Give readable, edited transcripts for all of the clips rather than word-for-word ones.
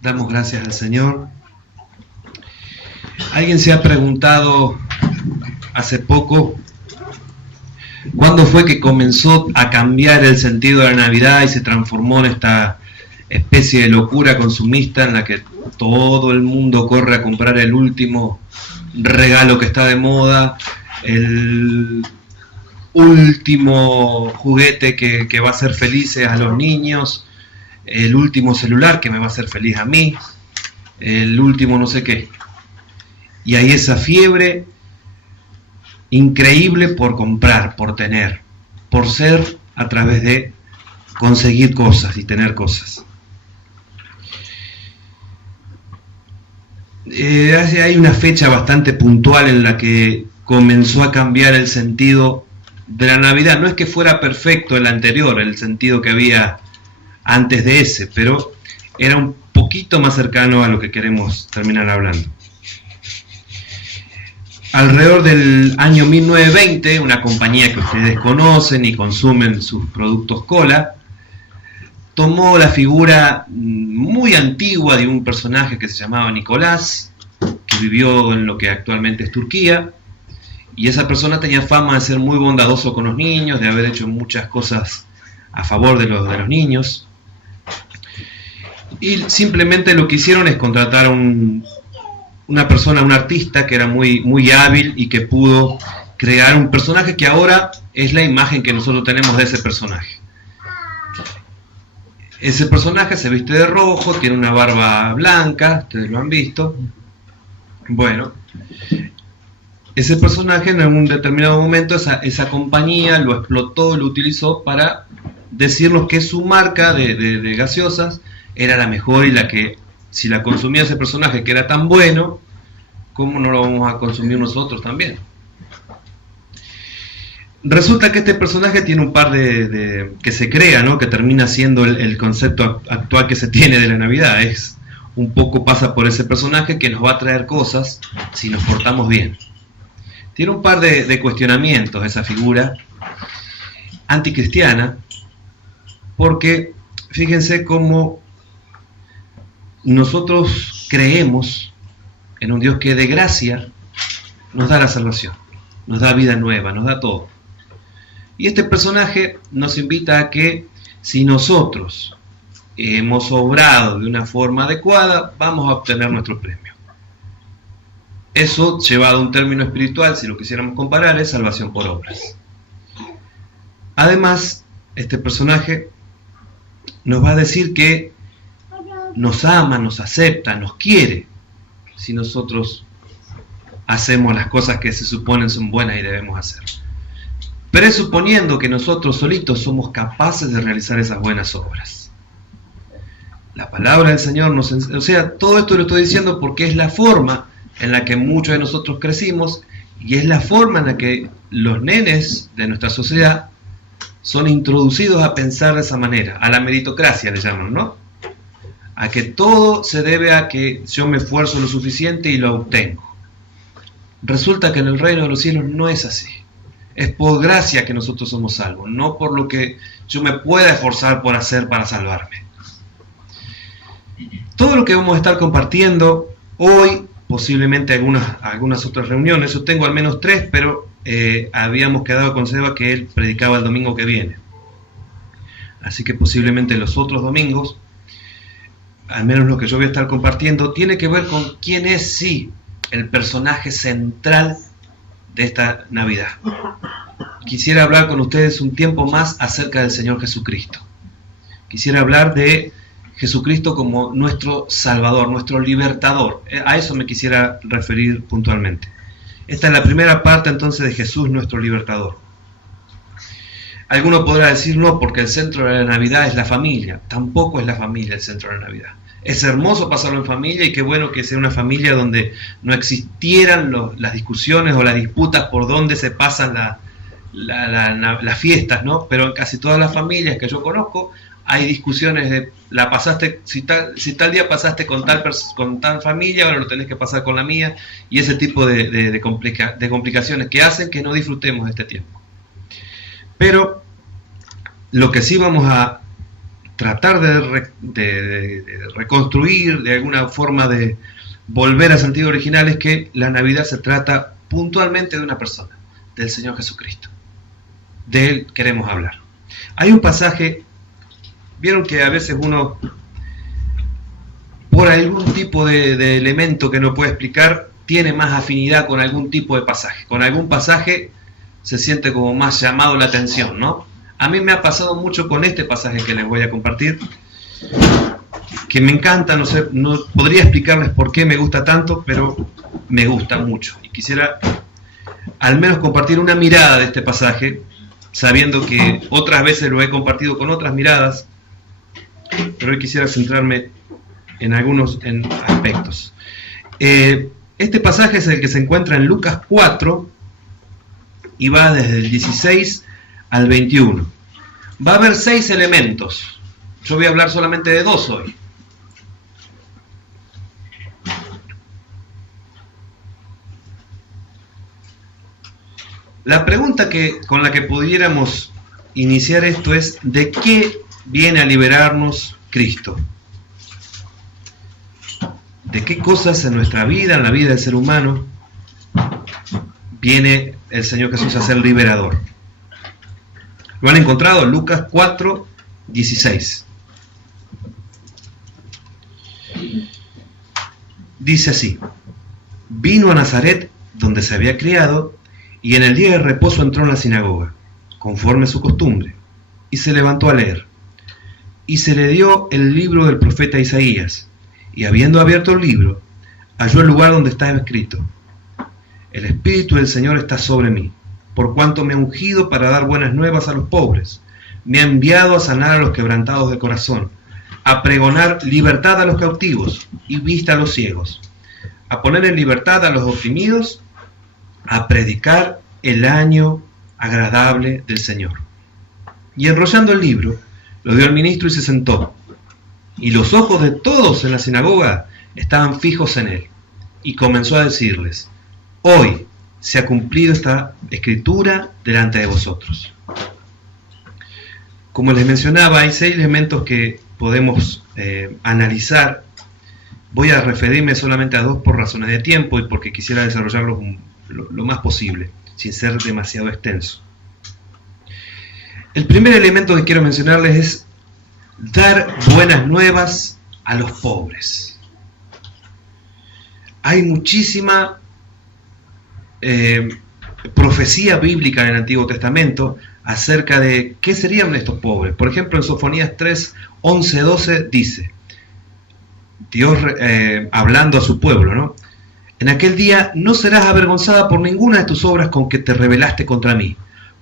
Damos gracias al Señor. Alguien se ha preguntado hace poco cuándo fue que comenzó a cambiar el sentido de la Navidad y se transformó en esta especie de locura consumista en la que todo el mundo corre a comprar el último regalo que está de moda, el último juguete que va a hacer felices a los niños, el último celular que me va a hacer feliz a mí, el último no sé qué. Y hay esa fiebre increíble por comprar, por tener, por ser a través de conseguir cosas y tener cosas. Hay una fecha bastante puntual en la que comenzó a cambiar el sentido de la Navidad. No es que fuera perfecto el anterior, el sentido que había antes de ese, pero era un poquito más cercano a lo que queremos terminar hablando. Alrededor del año 1920, una compañía que ustedes conocen y consumen sus productos cola, tomó la figura muy antigua de un personaje que se llamaba Nicolás, que vivió en lo que actualmente es Turquía, y esa persona tenía fama de ser muy bondadoso con los niños, de haber hecho muchas cosas a favor de los niños, y simplemente lo que hicieron es contratar a una persona, un artista que era muy hábil y que pudo crear un personaje que ahora es la imagen que nosotros tenemos de ese personaje. Ese personaje se viste de rojo, tiene una barba blanca, ustedes lo han visto. Bueno, ese personaje en un determinado momento, esa compañía lo explotó, lo utilizó para decirnos que su marca de gaseosas era la mejor y la que, si la consumía ese personaje que era tan bueno, ¿cómo no lo vamos a consumir nosotros también? Resulta que este personaje tiene un par de que se crea, ¿no? Que termina siendo el concepto actual que se tiene de la Navidad. Es un poco pasa por ese personaje que nos va a traer cosas si nos portamos bien. Tiene un par de cuestionamientos esa figura anticristiana, porque fíjense cómo nosotros creemos en un Dios que de gracia nos da la salvación, nos da vida nueva, nos da todo. Y este personaje nos invita a que si nosotros hemos obrado de una forma adecuada, vamos a obtener nuestro premio. Eso, llevado a un término espiritual, si lo quisiéramos comparar, es salvación por obras. Además, este personaje nos va a decir que nos ama, nos acepta, nos quiere, si nosotros hacemos las cosas que se suponen son buenas y debemos hacer. Presuponiendo que nosotros solitos somos capaces de realizar esas buenas obras. La palabra del Señor nos enseña, o sea, todo esto lo estoy diciendo porque es la forma en la que muchos de nosotros crecimos y es la forma en la que los nenes de nuestra sociedad son introducidos a pensar de esa manera, a la meritocracia le llaman, ¿no? A que todo se debe a que yo me esfuerzo lo suficiente y lo obtengo. Resulta que en el reino de los cielos no es así. Es por gracia que nosotros somos salvos, no por lo que yo me pueda esforzar por hacer para salvarme. Todo lo que vamos a estar compartiendo hoy, posiblemente algunas otras reuniones, yo tengo al menos 3, pero habíamos quedado con Seba que él predicaba el domingo que viene. Así que posiblemente los otros domingos, al menos lo que yo voy a estar compartiendo, tiene que ver con quién es, sí, el personaje central de esta Navidad. Quisiera hablar con ustedes un tiempo más acerca del Señor Jesucristo. Quisiera hablar de Jesucristo como nuestro Salvador, nuestro Libertador. A eso me quisiera referir puntualmente. Esta es la primera parte entonces de Jesús, nuestro Libertador. Alguno podrá decir no, porque el centro de la Navidad es la familia. Tampoco es la familia el centro de la Navidad. Es hermoso pasarlo en familia y qué bueno que sea una familia donde no existieran las discusiones o las disputas por dónde se pasan las fiestas, ¿no? Pero en casi todas las familias que yo conozco hay discusiones de si tal día pasaste con tal familia, ahora lo tenés que pasar con la mía, y ese tipo de complicaciones que hacen que no disfrutemos de este tiempo. Pero lo que sí vamos a tratar de reconstruir, de alguna forma de volver al sentido original, es que la Navidad se trata puntualmente de una persona, del Señor Jesucristo. De Él queremos hablar. Hay un pasaje, vieron que a veces uno, por algún tipo de elemento que no puede explicar, tiene más afinidad con algún tipo de pasaje. Con algún pasaje se siente como más llamado la atención, ¿no? A mí me ha pasado mucho con este pasaje que les voy a compartir, que me encanta, no sé, no podría explicarles por qué me gusta tanto, pero me gusta mucho. Y quisiera al menos compartir una mirada de este pasaje, sabiendo que otras veces lo he compartido con otras miradas, pero hoy quisiera centrarme en algunos aspectos. Este pasaje es el que se encuentra en Lucas 4 y va desde el 16 al 21. Va a haber 6 elementos. Yo voy a hablar solamente de 2 hoy. La pregunta con la que pudiéramos iniciar esto es: ¿de qué viene a liberarnos Cristo? ¿De qué cosas en nuestra vida, en la vida del ser humano, viene el Señor Jesús a ser liberador? Lo han encontrado en Lucas 4, 16. Dice así: vino a Nazaret, donde se había criado, y en el día de reposo entró en la sinagoga, conforme a su costumbre, y se levantó a leer. Y se le dio el libro del profeta Isaías, y habiendo abierto el libro, halló el lugar donde estaba escrito: el Espíritu del Señor está sobre mí, por cuanto me ha ungido para dar buenas nuevas a los pobres, me ha enviado a sanar a los quebrantados de corazón, a pregonar libertad a los cautivos y vista a los ciegos, a poner en libertad a los oprimidos, a predicar el año agradable del Señor. Y enrollando el libro, lo dio al ministro y se sentó. Y los ojos de todos en la sinagoga estaban fijos en él. Y comenzó a decirles: hoy se ha cumplido esta escritura delante de vosotros. Como les mencionaba, hay 6 elementos que podemos analizar. Voy a referirme solamente a 2 por razones de tiempo y porque quisiera desarrollarlos lo más posible, sin ser demasiado extenso. El primer elemento que quiero mencionarles es dar buenas nuevas a los pobres. Hay muchísima profecía bíblica en el Antiguo Testamento acerca de qué serían estos pobres. Por ejemplo, en Sofonías 3, 11, 12 dice, Dios hablando a su pueblo, ¿no? En aquel día no serás avergonzada por ninguna de tus obras con que te rebelaste contra mí,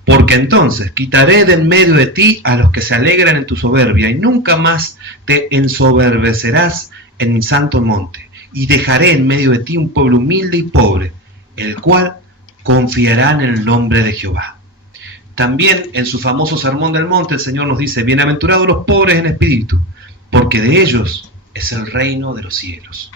porque entonces quitaré de en medio de ti a los que se alegran en tu soberbia, y nunca más te ensoberbecerás en mi santo monte, y dejaré en medio de ti un pueblo humilde y pobre, el cual confiará en el nombre de Jehová. También en su famoso Sermón del Monte el Señor nos dice: bienaventurados los pobres en espíritu, porque de ellos es el reino de los cielos.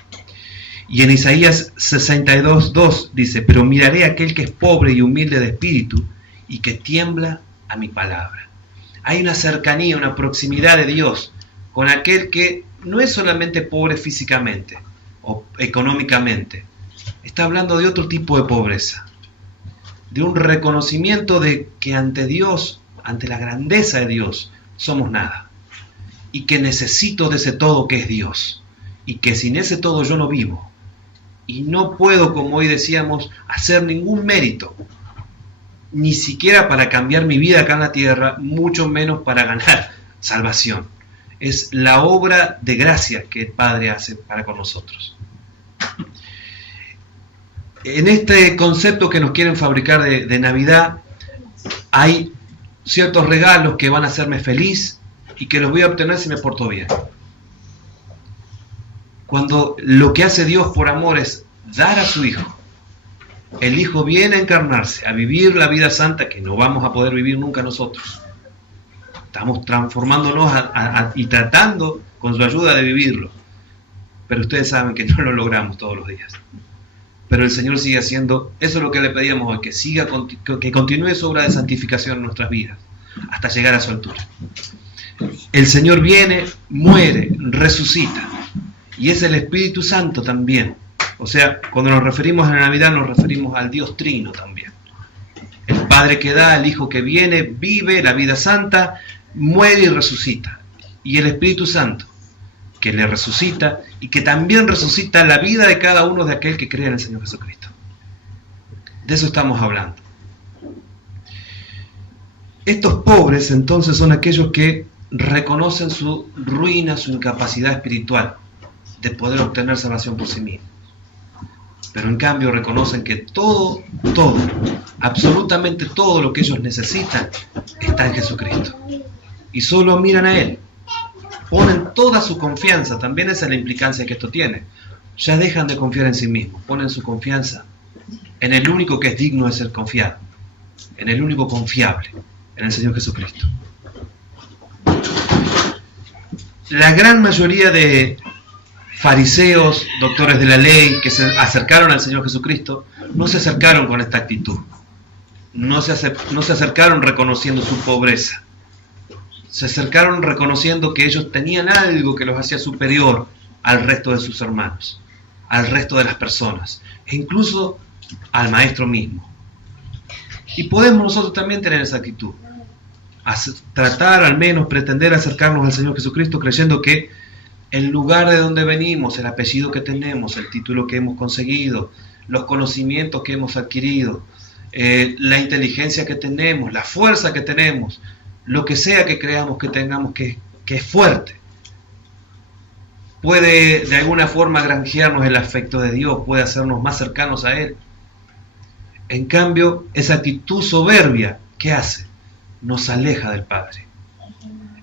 Y en Isaías 62, 2 dice: pero miraré a aquel que es pobre y humilde de espíritu y que tiembla a mi palabra. Hay una cercanía, una proximidad de Dios con aquel que no es solamente pobre físicamente o económicamente. Está hablando de otro tipo de pobreza, de un reconocimiento de que ante Dios, ante la grandeza de Dios, somos nada, y que necesito de ese todo que es Dios, y que sin ese todo yo no vivo, y no puedo, como hoy decíamos, hacer ningún mérito, ni siquiera para cambiar mi vida acá en la tierra, mucho menos para ganar salvación. Es la obra de gracia que el Padre hace para con nosotros. En este concepto que nos quieren fabricar de Navidad, hay ciertos regalos que van a hacerme feliz y que los voy a obtener si me porto bien. Cuando lo que hace Dios por amor es dar a su Hijo, el Hijo viene a encarnarse, a vivir la vida santa que no vamos a poder vivir nunca nosotros. Estamos transformándonos y tratando con su ayuda de vivirlo. Pero ustedes saben que no lo logramos todos los días. Pero el Señor sigue haciendo, eso es lo que le pedíamos hoy, que continúe su obra de santificación en nuestras vidas, hasta llegar a su altura. El Señor viene, muere, resucita. Y es el Espíritu Santo también. O sea, cuando nos referimos a la Navidad nos referimos al Dios Trino también. El Padre que da, el Hijo que viene, vive la vida santa, muere y resucita. Y el Espíritu Santo, que le resucita y que también resucita la vida de cada uno de aquel que cree en el Señor Jesucristo. De eso estamos hablando. Estos pobres entonces son aquellos que reconocen su ruina, su incapacidad espiritual de poder obtener salvación por sí mismos. Pero en cambio reconocen que todo, absolutamente todo lo que ellos necesitan está en Jesucristo. Y solo miran a Él. Ponen toda su confianza, también esa es la implicancia que esto tiene. Ya dejan de confiar en sí mismos, ponen su confianza en el único que es digno de ser confiado, en el único confiable, en el Señor Jesucristo. La gran mayoría de fariseos, doctores de la ley, que se acercaron al Señor Jesucristo, no se acercaron con esta actitud. No se acercaron reconociendo su pobreza. Se acercaron reconociendo que ellos tenían algo que los hacía superior al resto de sus hermanos, al resto de las personas, e incluso al Maestro mismo. Y podemos nosotros también tener esa actitud. Tratar, al menos, pretender acercarnos al Señor Jesucristo creyendo que el lugar de donde venimos, el apellido que tenemos, el título que hemos conseguido, los conocimientos que hemos adquirido, la inteligencia que tenemos, la fuerza que tenemos, lo que sea que creamos que tengamos que es fuerte, puede de alguna forma granjearnos el afecto de Dios, puede hacernos más cercanos a Él. En cambio, esa actitud soberbia, ¿qué hace? Nos aleja del Padre.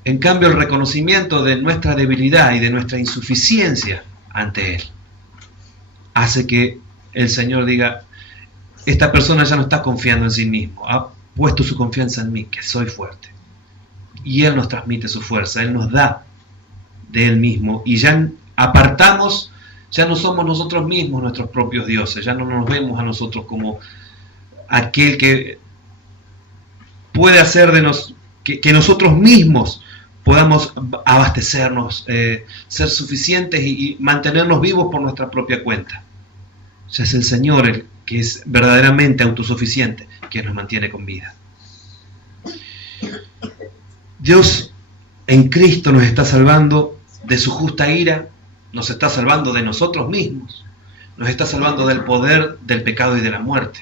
En cambio, el reconocimiento de nuestra debilidad y de nuestra insuficiencia ante Él hace que el Señor diga: esta persona ya no está confiando en sí mismo, ha puesto su confianza en mí, que soy fuerte. Y Él nos transmite su fuerza, Él nos da de Él mismo, y ya apartamos, ya no somos nosotros mismos nuestros propios dioses, ya no nos vemos a nosotros como aquel que puede hacer de que nosotros mismos podamos abastecernos, ser suficientes y mantenernos vivos por nuestra propia cuenta. Ya es el Señor el que es verdaderamente autosuficiente, quien nos mantiene con vida. Dios en Cristo nos está salvando de su justa ira, nos está salvando de nosotros mismos, nos está salvando del poder del pecado y de la muerte.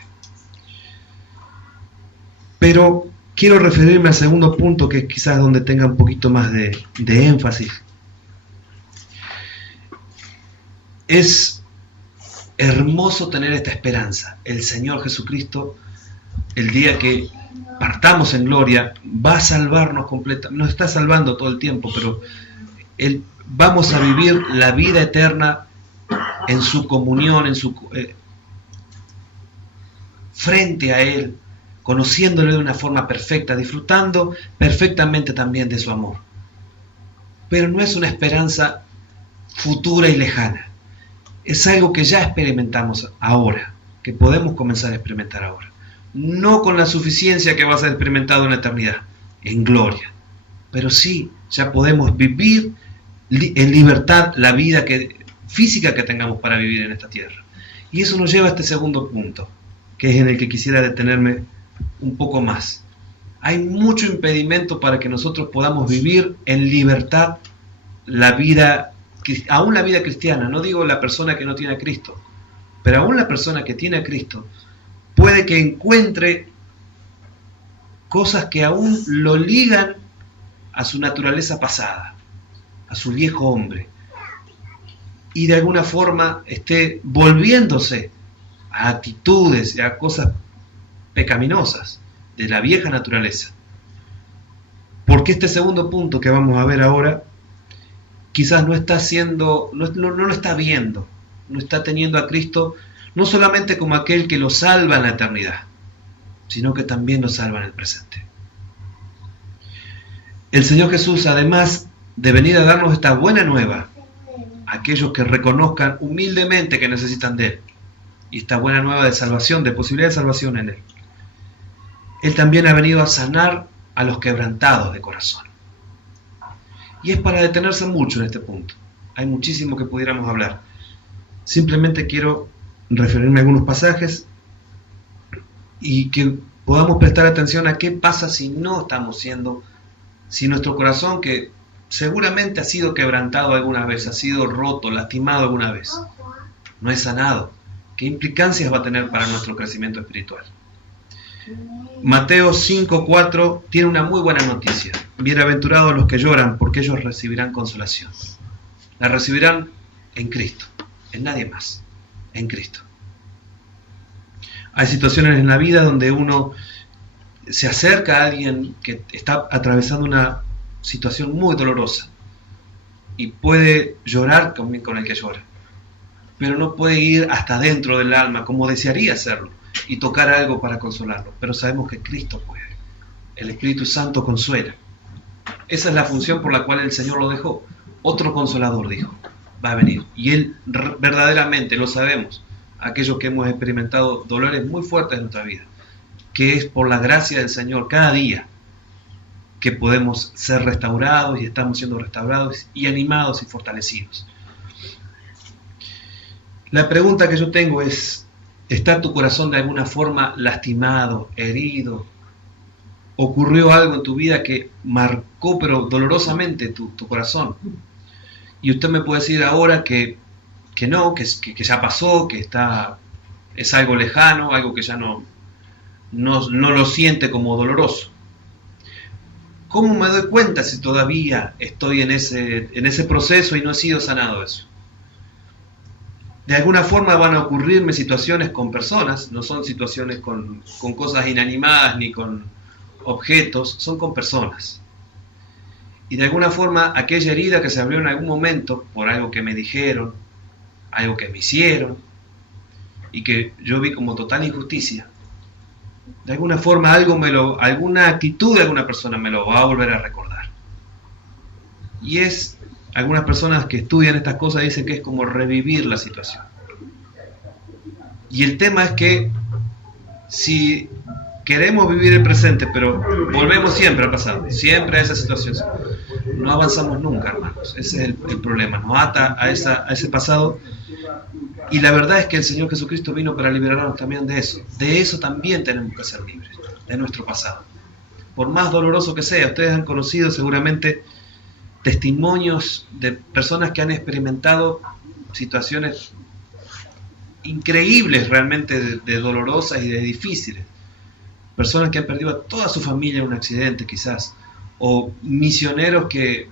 Pero quiero referirme al segundo punto, que es quizás donde tenga un poquito más de énfasis. Es hermoso tener esta esperanza. El Señor Jesucristo, el día que partamos en gloria, va a salvarnos completamente. Nos está salvando todo el tiempo, pero vamos a vivir la vida eterna en su comunión, frente a Él, conociéndole de una forma perfecta, disfrutando perfectamente también de su amor. Pero no es una esperanza futura y lejana. Es algo que ya experimentamos ahora, que podemos comenzar a experimentar ahora. No con la suficiencia que va a ser experimentado en la eternidad, en gloria. Pero sí, ya podemos vivir en libertad la vida física que tengamos para vivir en esta tierra. Y eso nos lleva a este segundo punto, que es en el que quisiera detenerme un poco más. Hay mucho impedimento para que nosotros podamos vivir en libertad la vida, aún la vida cristiana. No digo la persona que no tiene a Cristo, pero aún la persona que tiene a Cristo puede que encuentre cosas que aún lo ligan a su naturaleza pasada, a su viejo hombre, y de alguna forma esté volviéndose a actitudes y a cosas pecaminosas de la vieja naturaleza. Porque este segundo punto que vamos a ver ahora quizás no está haciendo, no lo está viendo, no está teniendo a Cristo no solamente como aquel que lo salva en la eternidad, sino que también lo salva en el presente. El Señor Jesús, además de venir a darnos esta buena nueva a aquellos que reconozcan humildemente que necesitan de Él, y esta buena nueva de salvación, de posibilidad de salvación en Él, Él también ha venido a sanar a los quebrantados de corazón. Y es para detenerse mucho en este punto. Hay muchísimo que pudiéramos hablar. Simplemente quiero referirme a algunos pasajes y que podamos prestar atención a qué pasa si no estamos siendo, si nuestro corazón, que seguramente ha sido quebrantado alguna vez, ha sido roto, lastimado alguna vez, no es sanado. ¿Qué implicancias va a tener para nuestro crecimiento espiritual? Mateo 5:4 tiene una muy buena noticia. Bienaventurados los que lloran, porque ellos recibirán consolación. La recibirán en Cristo, en nadie más, en Cristo. Hay situaciones en la vida donde uno se acerca a alguien que está atravesando una situación muy dolorosa y puede llorar con el que llora, pero no puede ir hasta dentro del alma como desearía hacerlo y tocar algo para consolarlo. Pero sabemos que Cristo puede. El Espíritu Santo consuela. Esa es la función por la cual el Señor lo dejó. Otro consolador, dijo, va a venir. Y Él verdaderamente, lo sabemos, aquellos que hemos experimentado dolores muy fuertes en nuestra vida, que es por la gracia del Señor cada día que podemos ser restaurados y estamos siendo restaurados y animados y fortalecidos. La pregunta que yo tengo es, ¿está tu corazón de alguna forma lastimado, herido? ¿Ocurrió algo en tu vida que marcó pero dolorosamente tu corazón? Y usted me puede decir ahora que no, que ya pasó, que es algo lejano, algo que ya no lo siente como doloroso. ¿Cómo me doy cuenta si todavía estoy en ese proceso y no he sido sanado de eso? De alguna forma van a ocurrirme situaciones con personas, no son situaciones con cosas inanimadas ni con objetos, son con personas. Y de alguna forma aquella herida que se abrió en algún momento por algo que me dijeron, algo que me hicieron y que yo vi como total injusticia, de alguna forma alguna actitud de alguna persona me lo va a volver a recordar. Y algunas personas que estudian estas cosas dicen que es como revivir la situación. Y el tema es que si queremos vivir el presente, pero volvemos siempre al pasado, siempre a esa situación, no avanzamos nunca, hermanos. Ese es el problema, nos ata a ese pasado. Y la verdad es que el Señor Jesucristo vino para liberarnos también de eso. De eso también tenemos que ser libres, de nuestro pasado. Por más doloroso que sea, ustedes han conocido seguramente testimonios de personas que han experimentado situaciones increíbles realmente de dolorosas y de difíciles. Personas que han perdido a toda su familia en un accidente quizás, o misioneros que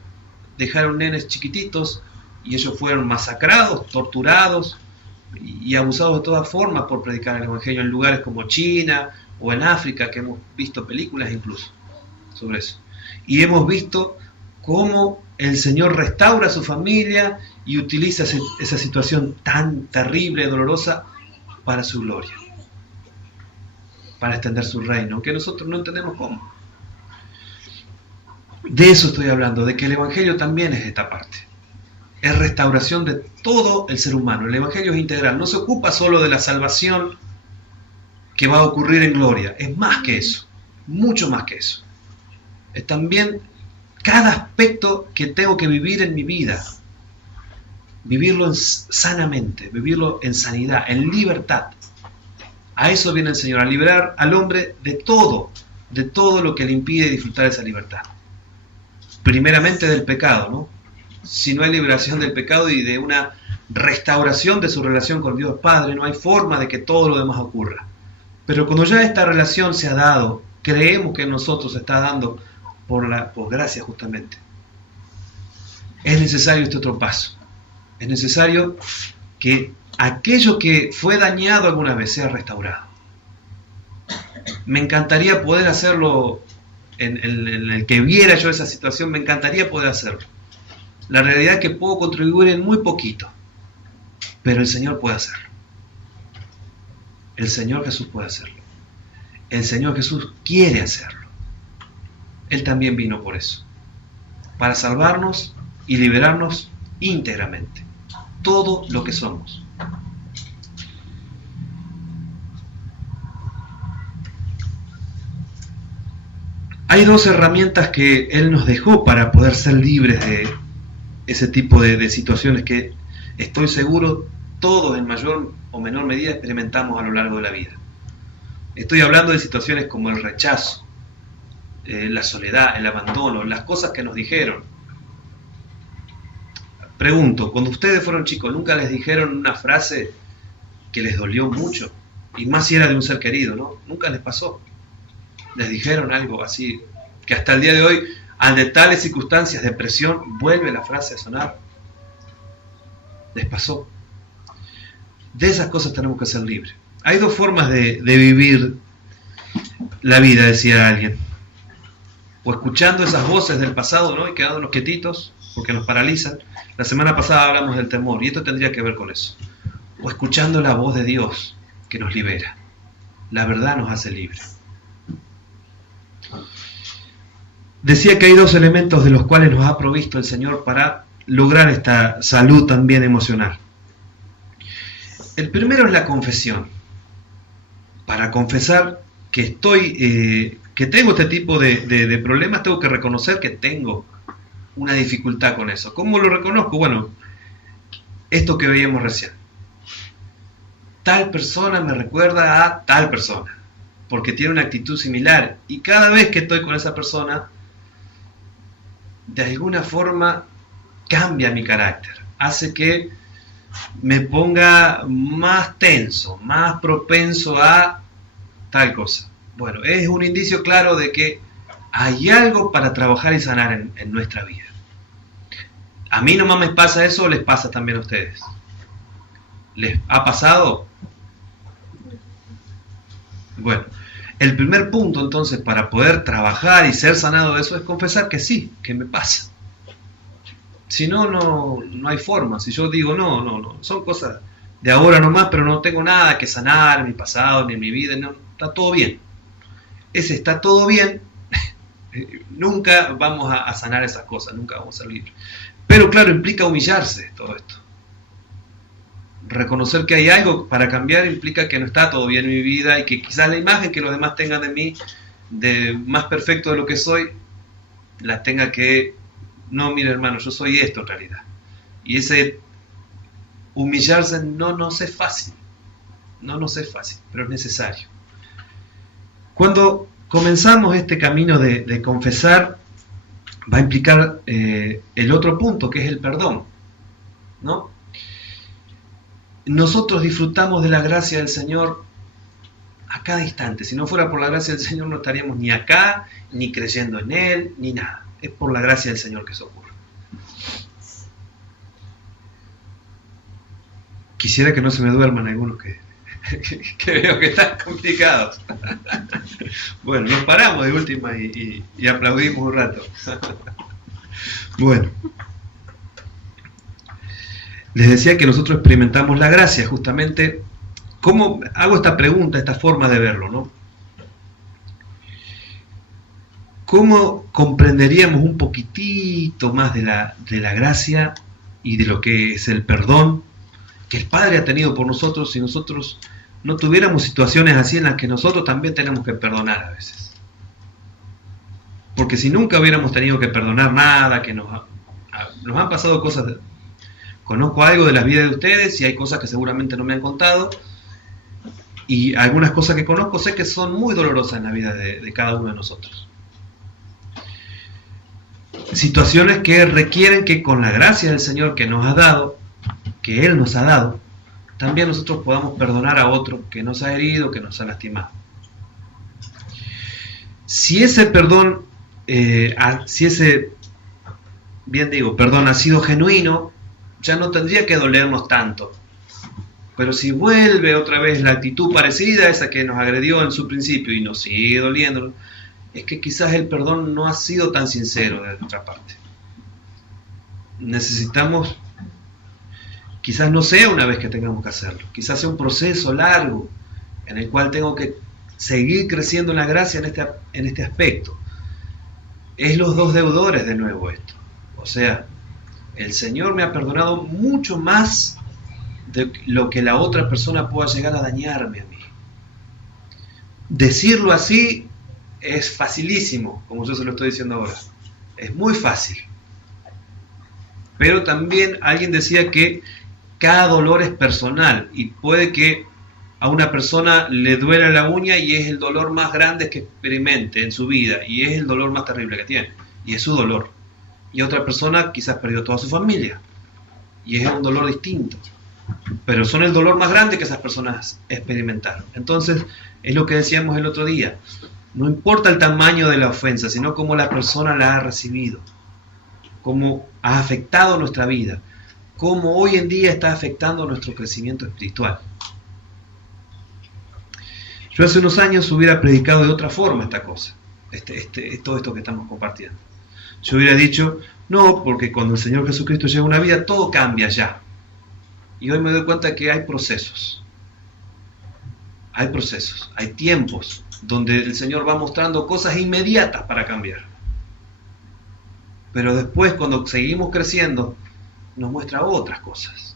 dejaron nenes chiquititos y ellos fueron masacrados, torturados y abusados de todas formas por predicar el Evangelio en lugares como China o en África, que hemos visto películas incluso sobre eso. Y hemos visto cómo el Señor restaura a su familia y utiliza esa situación tan terrible, dolorosa, para su gloria, para extender su reino, aunque nosotros no entendemos cómo. De eso estoy hablando, de que el Evangelio también es esta parte. Es restauración de todo el ser humano. El Evangelio es integral, no se ocupa solo de la salvación que va a ocurrir en gloria, es más que eso, mucho más que eso. Es también cada aspecto que tengo que vivir en mi vida, vivirlo sanamente, vivirlo en sanidad, en libertad. A eso viene el Señor, a liberar al hombre de todo lo que le impide disfrutar esa libertad. Primeramente del pecado, ¿no? Si no hay liberación del pecado y de una restauración de su relación con Dios Padre, no hay forma de que todo lo demás ocurra. Pero cuando ya esta relación se ha dado, creemos que en nosotros se está dando por gracia justamente. Es necesario este otro paso. Es necesario que aquello que fue dañado alguna vez sea restaurado. Me encantaría poder hacerlo en el que viera yo esa situación, me encantaría poder hacerlo. La realidad es que puedo contribuir en muy poquito, pero el Señor puede hacerlo. El Señor Jesús puede hacerlo. El Señor Jesús quiere hacerlo. Él también vino por eso, para salvarnos y liberarnos íntegramente, todo lo que somos. Hay dos herramientas que Él nos dejó para poder ser libres de ese tipo de situaciones que estoy seguro todos en mayor o menor medida experimentamos a lo largo de la vida. Estoy hablando de situaciones como el rechazo, la soledad, el abandono, las cosas que nos dijeron. Pregunto, cuando ustedes fueron chicos, ¿nunca les dijeron una frase que les dolió mucho? Y más si era de un ser querido, ¿no? Nunca les pasó. Les dijeron algo así, que hasta el día de hoy, ante tales circunstancias de presión, vuelve la frase a sonar. Les pasó. De esas cosas tenemos que ser libres. Hay dos formas de vivir la vida, decía alguien. O escuchando esas voces del pasado, ¿no? Y quedándonos quietitos, porque nos paralizan. La semana pasada hablamos del temor, y esto tendría que ver con eso. O escuchando la voz de Dios, que nos libera. La verdad nos hace libres. Decía que hay dos elementos de los cuales nos ha provisto el Señor para lograr esta salud también emocional. El primero es la confesión. Para confesar que que tengo este tipo de problemas, tengo que reconocer que tengo una dificultad con eso. ¿Cómo lo reconozco? Bueno, esto que veíamos recién. Tal persona me recuerda a tal persona, porque tiene una actitud similar. Y cada vez que estoy con esa persona, de alguna forma cambia mi carácter. Hace que me ponga más tenso, más propenso a tal cosa. Bueno, es un indicio claro de que hay algo para trabajar y sanar en nuestra vida. A mí nomás me pasa eso, les pasa también a ustedes. ¿Les ha pasado? Bueno, el primer punto entonces para poder trabajar y ser sanado de eso es confesar que sí, que me pasa. Si no, no hay forma. Si yo digo no, son cosas de ahora nomás, pero no tengo nada que sanar en mi pasado ni en mi vida, no, está todo bien. Ese está todo bien, nunca vamos a sanar esas cosas, nunca vamos a ser libres. Pero claro, implica humillarse todo esto. Reconocer que hay algo para cambiar implica que no está todo bien en mi vida y que quizás la imagen que los demás tengan de mí, de más perfecto de lo que soy, la tenga que... No, mire hermano, yo soy esto en realidad. Y ese humillarse no nos es fácil. No nos es fácil, pero es necesario. Cuando comenzamos este camino de confesar, va a implicar el otro punto, que es el perdón, ¿no? Nosotros disfrutamos de la gracia del Señor a cada instante. Si no fuera por la gracia del Señor no estaríamos ni acá, ni creyendo en Él, ni nada. Es por la gracia del Señor que eso ocurre. Quisiera que no se me duerman algunos que veo que están complicados. Bueno, nos paramos de última y aplaudimos un rato. Bueno. Les decía que nosotros experimentamos la gracia, justamente. ¿Cómo hago esta pregunta, esta forma de verlo, ¿no? ¿Cómo comprenderíamos un poquitito más de la gracia y de lo que es el perdón que el Padre ha tenido por nosotros si nosotros no tuviéramos situaciones así en las que nosotros también tenemos que perdonar a veces? Porque si nunca hubiéramos tenido que perdonar nada, que nos han pasado cosas... Conozco algo de las vidas de ustedes y hay cosas que seguramente no me han contado, y algunas cosas que conozco sé que son muy dolorosas en la vida de cada uno de nosotros. Situaciones que requieren que con la gracia del Señor que nos ha dado, que Él nos ha dado, también nosotros podamos perdonar a otro que nos ha herido, que nos ha lastimado. Si ese perdón, perdón ha sido genuino, ya no tendría que dolernos tanto. Pero si vuelve otra vez la actitud parecida a esa que nos agredió en su principio y nos sigue doliendo, es que quizás el perdón no ha sido tan sincero de nuestra parte. Necesitamos, quizás no sea una vez que tengamos que hacerlo, quizás sea un proceso largo en el cual tengo que seguir creciendo en la gracia en este aspecto. Es los dos deudores de nuevo esto. O sea, el Señor me ha perdonado mucho más de lo que la otra persona pueda llegar a dañarme a mí. Decirlo así es facilísimo, como yo se lo estoy diciendo ahora. Es muy fácil. Pero también alguien decía que cada dolor es personal y puede que a una persona le duela la uña y es el dolor más grande que experimente en su vida y es el dolor más terrible que tiene y es su dolor. Y otra persona quizás perdió toda su familia y es un dolor distinto, pero son el dolor más grande que esas personas experimentaron. Entonces es lo que decíamos el otro día, no importa el tamaño de la ofensa, sino cómo la persona la ha recibido, cómo ha afectado nuestra vida, cómo hoy en día está afectando nuestro crecimiento espiritual. Yo hace unos años hubiera predicado de otra forma esta cosa, todo esto que estamos compartiendo. Yo hubiera dicho, no, porque cuando el Señor Jesucristo llega a una vida, todo cambia ya. Y hoy me doy cuenta que hay procesos. Hay procesos, hay tiempos donde el Señor va mostrando cosas inmediatas para cambiar. Pero después, cuando seguimos creciendo, nos muestra otras cosas.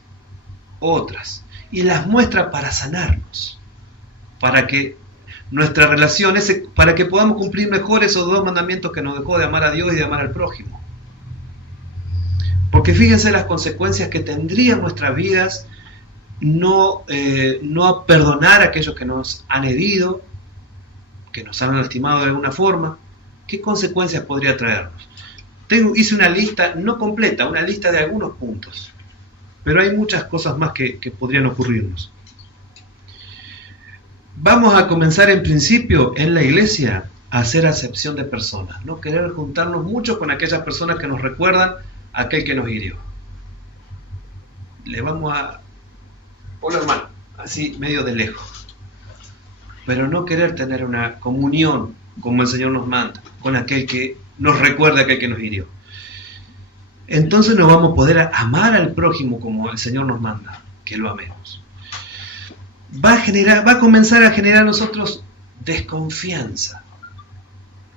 Otras. Y las muestra para sanarnos. Para que nuestra relación, para que podamos cumplir mejor esos 2 mandamientos que nos dejó de amar a Dios y de amar al prójimo. Porque fíjense las consecuencias que tendrían nuestras vidas no perdonar a aquellos que nos han herido, que nos han lastimado de alguna forma. ¿Qué consecuencias podría traernos? Hice una lista, no completa, una lista de algunos puntos, pero hay muchas cosas más que podrían ocurrirnos. Vamos a comenzar en principio en la iglesia a hacer acepción de personas, no querer juntarnos mucho con aquellas personas que nos recuerdan a aquel que nos hirió. Le vamos a... Hola hermano, así medio de lejos, pero no querer tener una comunión como el Señor nos manda, con aquel que nos recuerda a aquel que nos hirió. Entonces no vamos a poder amar al prójimo como el Señor nos manda, que lo amemos. Va a comenzar a generar a nosotros desconfianza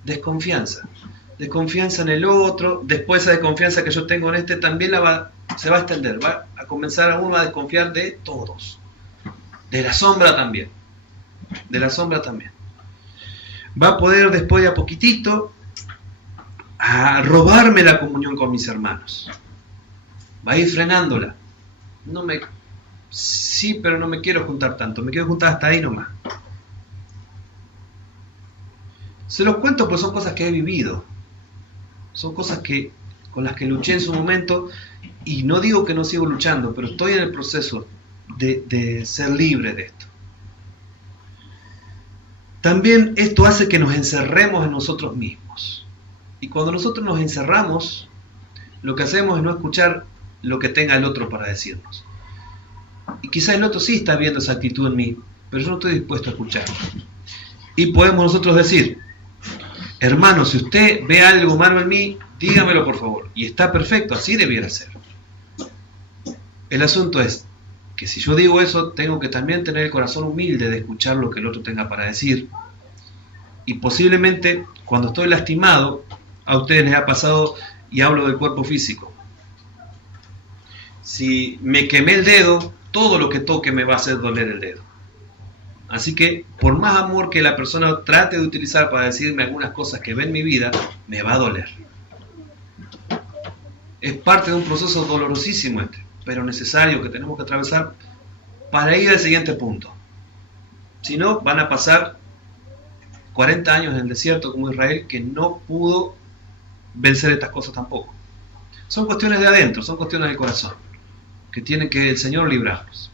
en el otro. Después esa desconfianza que yo tengo en este también se va a extender, va a comenzar a uno a desconfiar de todos, de la sombra también, va a poder después de a poquitito a robarme la comunión con mis hermanos, va a ir frenándola. Sí, pero no me quiero juntar tanto, me quiero juntar hasta ahí nomás. Se los cuento porque son cosas que he vivido, son cosas con las que luché en su momento, y no digo que no sigo luchando, pero estoy en el proceso de ser libre de esto. También esto hace que nos encerremos en nosotros mismos, y cuando nosotros nos encerramos, lo que hacemos es no escuchar lo que tenga el otro para decirnos. Y quizá el otro sí está viendo esa actitud en mí, pero yo no estoy dispuesto a escucharlo. Y podemos nosotros decir, hermano, si usted ve algo malo en mí, dígamelo por favor. Y está perfecto, así debiera ser. El asunto es que si yo digo eso, tengo que también tener el corazón humilde de escuchar lo que el otro tenga para decir. Y posiblemente, cuando estoy lastimado, a ustedes les ha pasado, y hablo del cuerpo físico. Si me quemé el dedo, todo lo que toque me va a hacer doler el dedo. Así que, por más amor que la persona trate de utilizar para decirme algunas cosas que ve en mi vida, me va a doler. Es parte de un proceso dolorosísimo pero necesario que tenemos que atravesar para ir al siguiente punto. Si no, van a pasar 40 años en el desierto como Israel, que no pudo vencer estas cosas tampoco. Son cuestiones de adentro, son cuestiones del corazón, que tiene que el Señor librarnos.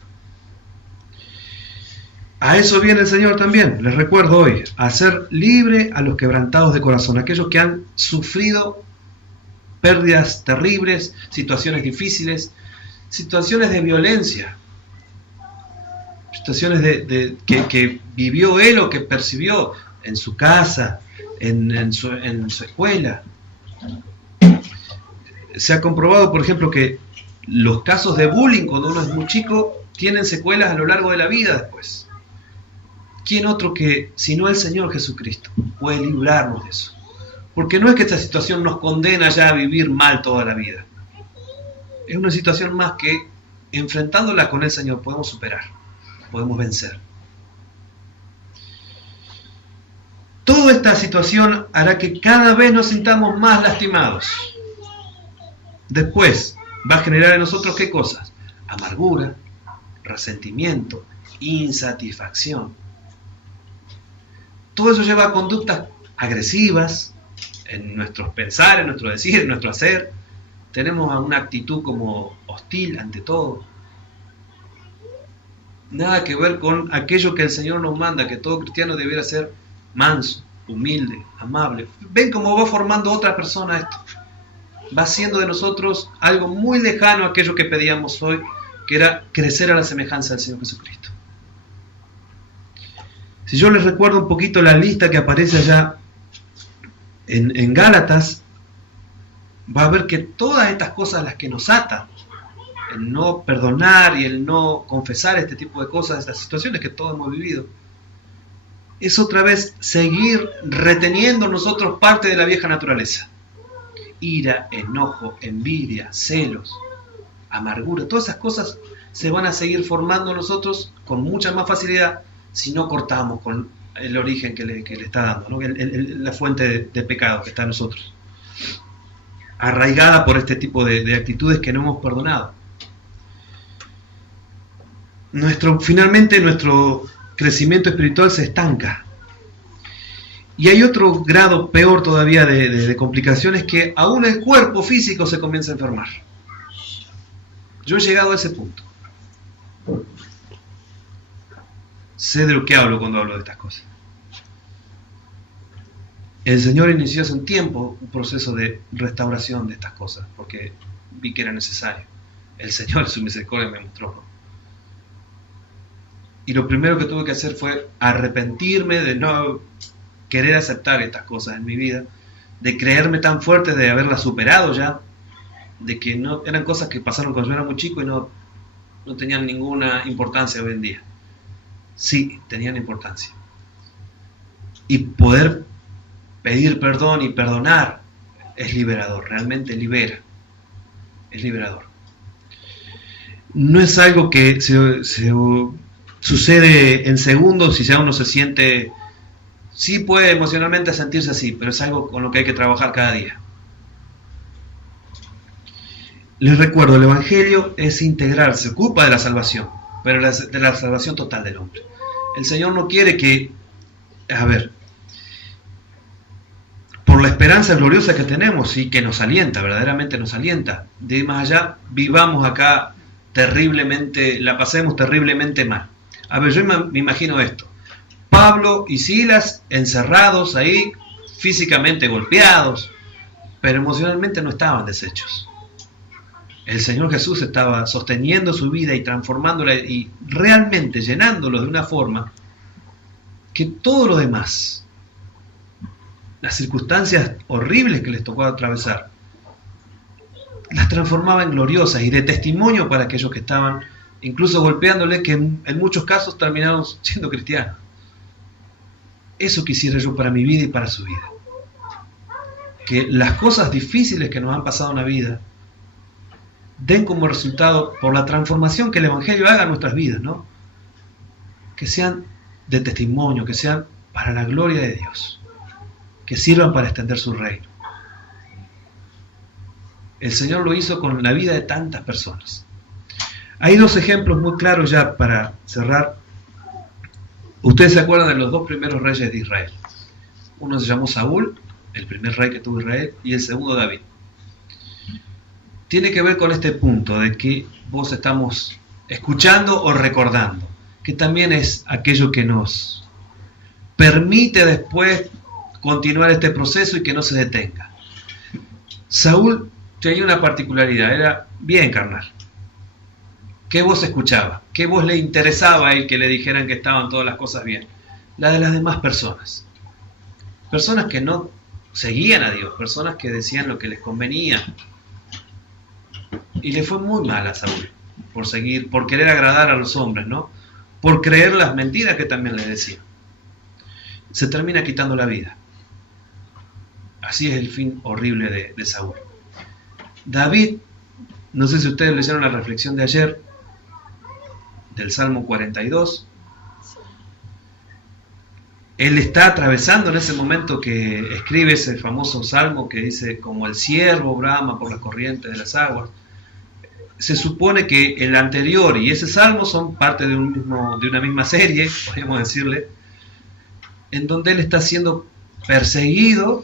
A eso viene el Señor también, les recuerdo hoy, a hacer libre a los quebrantados de corazón, aquellos que han sufrido pérdidas terribles, situaciones difíciles, situaciones de violencia, situaciones que vivió él o que percibió en su casa, en su escuela. Se ha comprobado, por ejemplo, que los casos de bullying cuando uno es muy chico tienen secuelas a lo largo de la vida después. ¿Quién otro que, sino el Señor Jesucristo, puede librarnos de eso? Porque no es que esta situación nos condena ya a vivir mal toda la vida. Es una situación más que, enfrentándola con el Señor, podemos superar, podemos vencer. Todo toda esta situación hará que cada vez nos sintamos más lastimados. Después va a generar en nosotros ¿qué cosas? Amargura, resentimiento, insatisfacción. Todo eso lleva a conductas agresivas en nuestros pensar, en nuestro decir, en nuestro hacer. Tenemos una actitud como hostil ante todo. Nada que ver con aquello que el Señor nos manda, que todo cristiano debiera ser manso, humilde, amable. ¿Ven cómo va formando otra persona esto? Va haciendo de nosotros algo muy lejano a aquello que pedíamos hoy, que era crecer a la semejanza del Señor Jesucristo. Si yo les recuerdo un poquito la lista que aparece allá en Gálatas, va a ver que todas estas cosas las que nos atan, el no perdonar y el no confesar este tipo de cosas, estas situaciones que todos hemos vivido, es otra vez seguir reteniendo nosotros parte de la vieja naturaleza. Ira, enojo, envidia, celos, amargura, todas esas cosas se van a seguir formando nosotros con mucha más facilidad si no cortamos con el origen que le está dando, ¿no? La fuente de pecado que está en nosotros, arraigada por este tipo de actitudes que no hemos perdonado. Finalmente nuestro crecimiento espiritual se estanca. Y hay otro grado peor todavía de complicaciones, que aún el cuerpo físico se comienza a enfermar. Yo he llegado a ese punto. Sé de lo que hablo cuando hablo de estas cosas. El Señor inició hace un tiempo un proceso de restauración de estas cosas, porque vi que era necesario. El Señor en su misericordia me mostró, ¿no? Y lo primero que tuve que hacer fue arrepentirme de no querer aceptar estas cosas en mi vida, de creerme tan fuerte de haberlas superado ya, de que no eran cosas que pasaron cuando yo era muy chico y no tenían ninguna importancia hoy en día. Sí, tenían importancia. Y poder pedir perdón y perdonar es liberador, realmente libera, es liberador. No es algo que se sucede en segundos y ya uno se siente, sí puede emocionalmente sentirse así, pero es algo con lo que hay que trabajar cada día. Les recuerdo, el Evangelio es integral, se ocupa de la salvación, pero de la salvación total del hombre. El Señor no quiere que, por la esperanza gloriosa que tenemos y que nos alienta, verdaderamente nos alienta, de ir más allá, vivamos acá terriblemente, la pasemos terriblemente mal. Yo me imagino esto: Pablo y Silas encerrados ahí, físicamente golpeados, pero emocionalmente no estaban deshechos. El Señor Jesús estaba sosteniendo su vida y transformándola y realmente llenándolo de una forma que todo lo demás, las circunstancias horribles que les tocó atravesar, las transformaba en gloriosas y de testimonio para aquellos que estaban incluso golpeándole, que en muchos casos terminaron siendo cristianos. Eso quisiera yo para mi vida y para su vida. Que las cosas difíciles que nos han pasado en la vida den como resultado, por la transformación que el Evangelio haga en nuestras vidas, ¿no? Que sean de testimonio, que sean para la gloria de Dios, que sirvan para extender su reino. El Señor lo hizo con la vida de tantas personas. Hay dos ejemplos muy claros ya para cerrar. Ustedes se acuerdan de los dos primeros reyes de Israel. Uno se llamó Saúl, el primer rey que tuvo Israel, y el segundo David. Tiene que ver con este punto de que vos estamos escuchando o recordando, que también es aquello que nos permite después continuar este proceso y que no se detenga. Saúl tenía una particularidad, era bien carnal. ¿Qué voz escuchaba? ¿Qué voz le interesaba a él que le dijeran que estaban todas las cosas bien? La de las demás personas. Personas que no seguían a Dios, personas que decían lo que les convenía. Y le fue muy mal a Saúl por querer agradar a los hombres, ¿no? Por creer las mentiras que también le decían. Se termina quitando la vida. Así es el fin horrible de Saúl. David, no sé si ustedes leyeron la reflexión de ayer, del Salmo 42. él está atravesando en ese momento que escribe ese famoso salmo que dice, como el ciervo brama por las corrientes de las aguas. Se supone que el anterior y ese salmo son parte de una misma serie, podríamos decirle, en donde él está siendo perseguido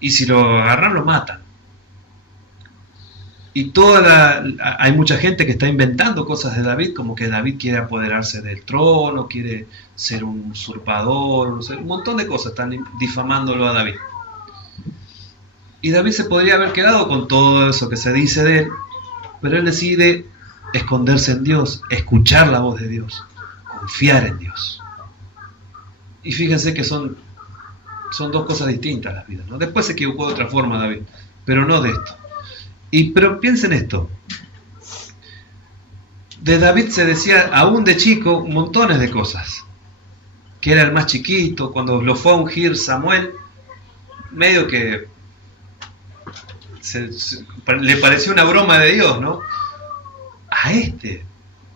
y si lo agarran lo matan. Y hay mucha gente que está inventando cosas de David, como que David quiere apoderarse del trono, quiere ser un usurpador, no sé, un montón de cosas están difamándolo a David. Y David se podría haber quedado con todo eso que se dice de él, pero él decide esconderse en Dios, escuchar la voz de Dios, confiar en Dios. Y fíjense que son dos cosas distintas las vidas, ¿no? Después se equivocó de otra forma David, pero no de esto. Pero piensen esto, de David se decía aún de chico montones de cosas, que era el más chiquito, cuando lo fue a ungir Samuel, medio que le pareció una broma de Dios, ¿no? A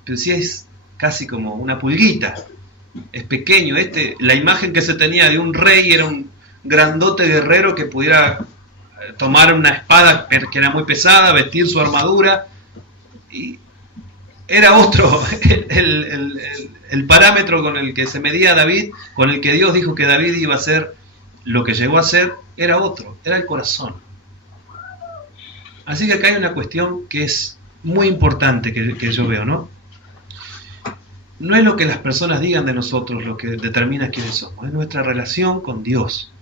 pero si es casi como una pulguita, es pequeño, la imagen que se tenía de un rey era un grandote guerrero que pudiera tomar una espada que era muy pesada, vestir su armadura, y era otro el parámetro con el que se medía David, con el que Dios dijo que David iba a ser lo que llegó a ser, era otro, era el corazón. Así que acá hay una cuestión que es muy importante que yo veo, ¿no? No es lo que las personas digan de nosotros lo que determina quiénes somos, es nuestra relación con Dios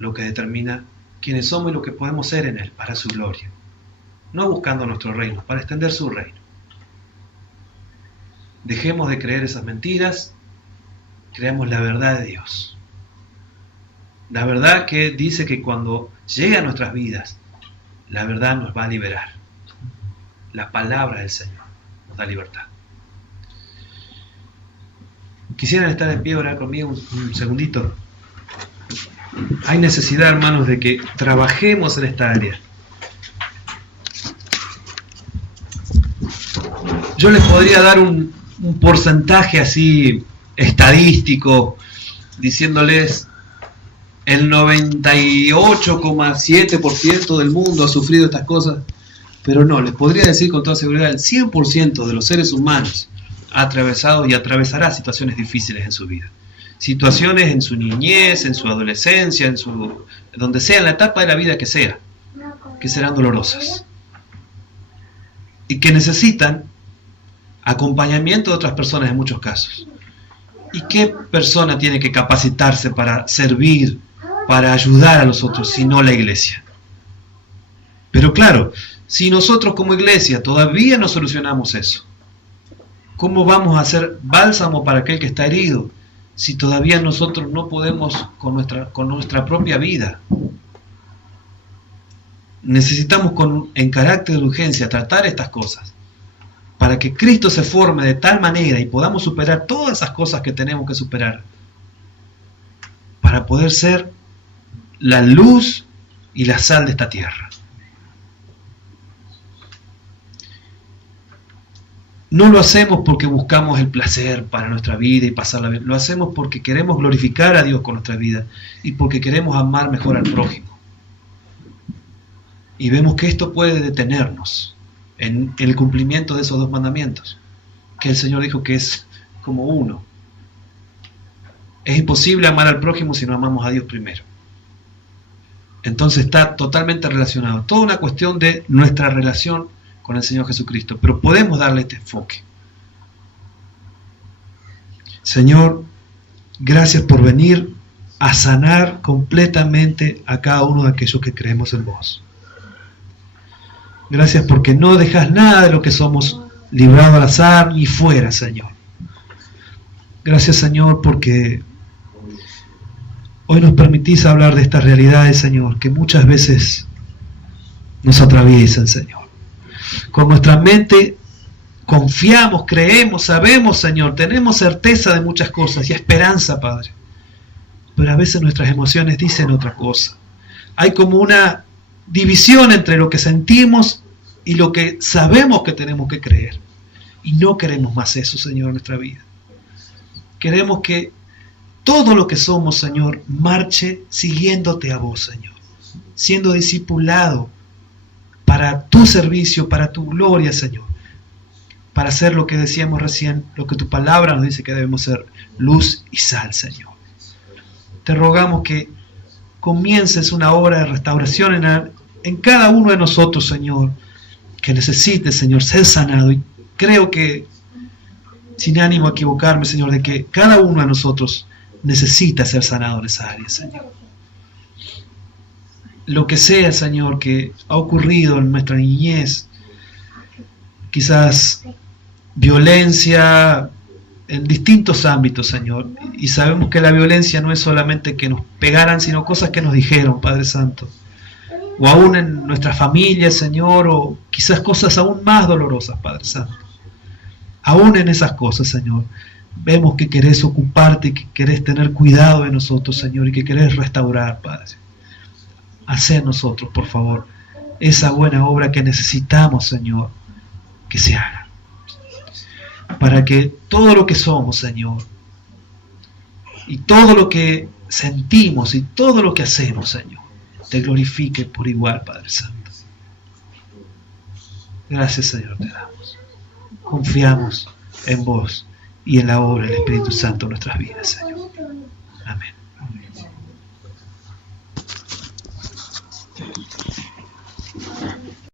lo que determina quiénes somos y lo que podemos ser en Él, para su gloria. No buscando nuestro reino, para extender su reino. Dejemos de creer esas mentiras, creamos la verdad de Dios. La verdad que dice que cuando llegue a nuestras vidas, la verdad nos va a liberar. La palabra del Señor nos da libertad. ¿Quisieran estar en pie y orar conmigo un segundito? Hay necesidad, hermanos, de que trabajemos en esta área. Yo les podría dar un porcentaje así estadístico, diciéndoles el 98,7% del mundo ha sufrido estas cosas, pero no, les podría decir con toda seguridad el 100% de los seres humanos ha atravesado y atravesará situaciones difíciles en su vida. Situaciones en su niñez, en su adolescencia, donde sea, en la etapa de la vida que sea, que serán dolorosas. Y que necesitan acompañamiento de otras personas en muchos casos. ¿Y qué persona tiene que capacitarse para servir, para ayudar a los otros, si no la iglesia? Pero claro, si nosotros como iglesia todavía no solucionamos eso, ¿cómo vamos a hacer bálsamo para aquel que está herido si todavía nosotros no podemos con nuestra propia vida? Necesitamos en carácter de urgencia tratar estas cosas para que Cristo se forme de tal manera y podamos superar todas esas cosas que tenemos que superar, para poder ser la luz y la sal de esta tierra. No lo hacemos porque buscamos el placer para nuestra vida y pasarla bien. Lo hacemos porque queremos glorificar a Dios con nuestra vida y porque queremos amar mejor al prójimo. Y vemos que esto puede detenernos en el cumplimiento de esos dos mandamientos, que el Señor dijo que es como uno. Es imposible amar al prójimo si no amamos a Dios primero. Entonces está totalmente relacionado. Toda una cuestión de nuestra relación con el Señor Jesucristo, pero podemos darle este enfoque. Señor, gracias por venir a sanar completamente a cada uno de aquellos que creemos en vos. Gracias porque no dejas nada de lo que somos librado al azar ni fuera, Señor. Gracias, Señor, porque hoy nos permitís hablar de estas realidades, Señor, que muchas veces nos atraviesan, Señor. Con nuestra mente confiamos, creemos, sabemos, Señor, tenemos certeza de muchas cosas y esperanza, Padre. Pero a veces nuestras emociones dicen otra cosa. Hay como una división entre lo que sentimos y lo que sabemos que tenemos que creer. Y no queremos más eso, Señor, en nuestra vida. Queremos que todo lo que somos, Señor, marche siguiéndote a vos, Señor, siendo discipulado para tu servicio, para tu gloria, Señor, para hacer lo que decíamos recién, lo que tu palabra nos dice que debemos ser, luz y sal, Señor. Te rogamos que comiences una obra de restauración en cada uno de nosotros, Señor, que necesite, Señor, ser sanado. Y creo que, sin ánimo a equivocarme, Señor, de que cada uno de nosotros necesita ser sanado en esa área, Señor. Lo que sea, Señor, que ha ocurrido en nuestra niñez, quizás violencia en distintos ámbitos, Señor, y sabemos que la violencia no es solamente que nos pegaran, sino cosas que nos dijeron, Padre Santo, o aún en nuestra familia, Señor, o quizás cosas aún más dolorosas, Padre Santo. Aún en esas cosas, Señor, vemos que querés ocuparte y que querés tener cuidado de nosotros, Señor, y que querés restaurar, Padre. Hacé en nosotros, por favor, esa buena obra que necesitamos, Señor, que se haga. Para que todo lo que somos, Señor, y todo lo que sentimos y todo lo que hacemos, Señor, te glorifique por igual, Padre Santo. Gracias, Señor, te damos. Confiamos en vos y en la obra del Espíritu Santo en nuestras vidas, Señor. Amén.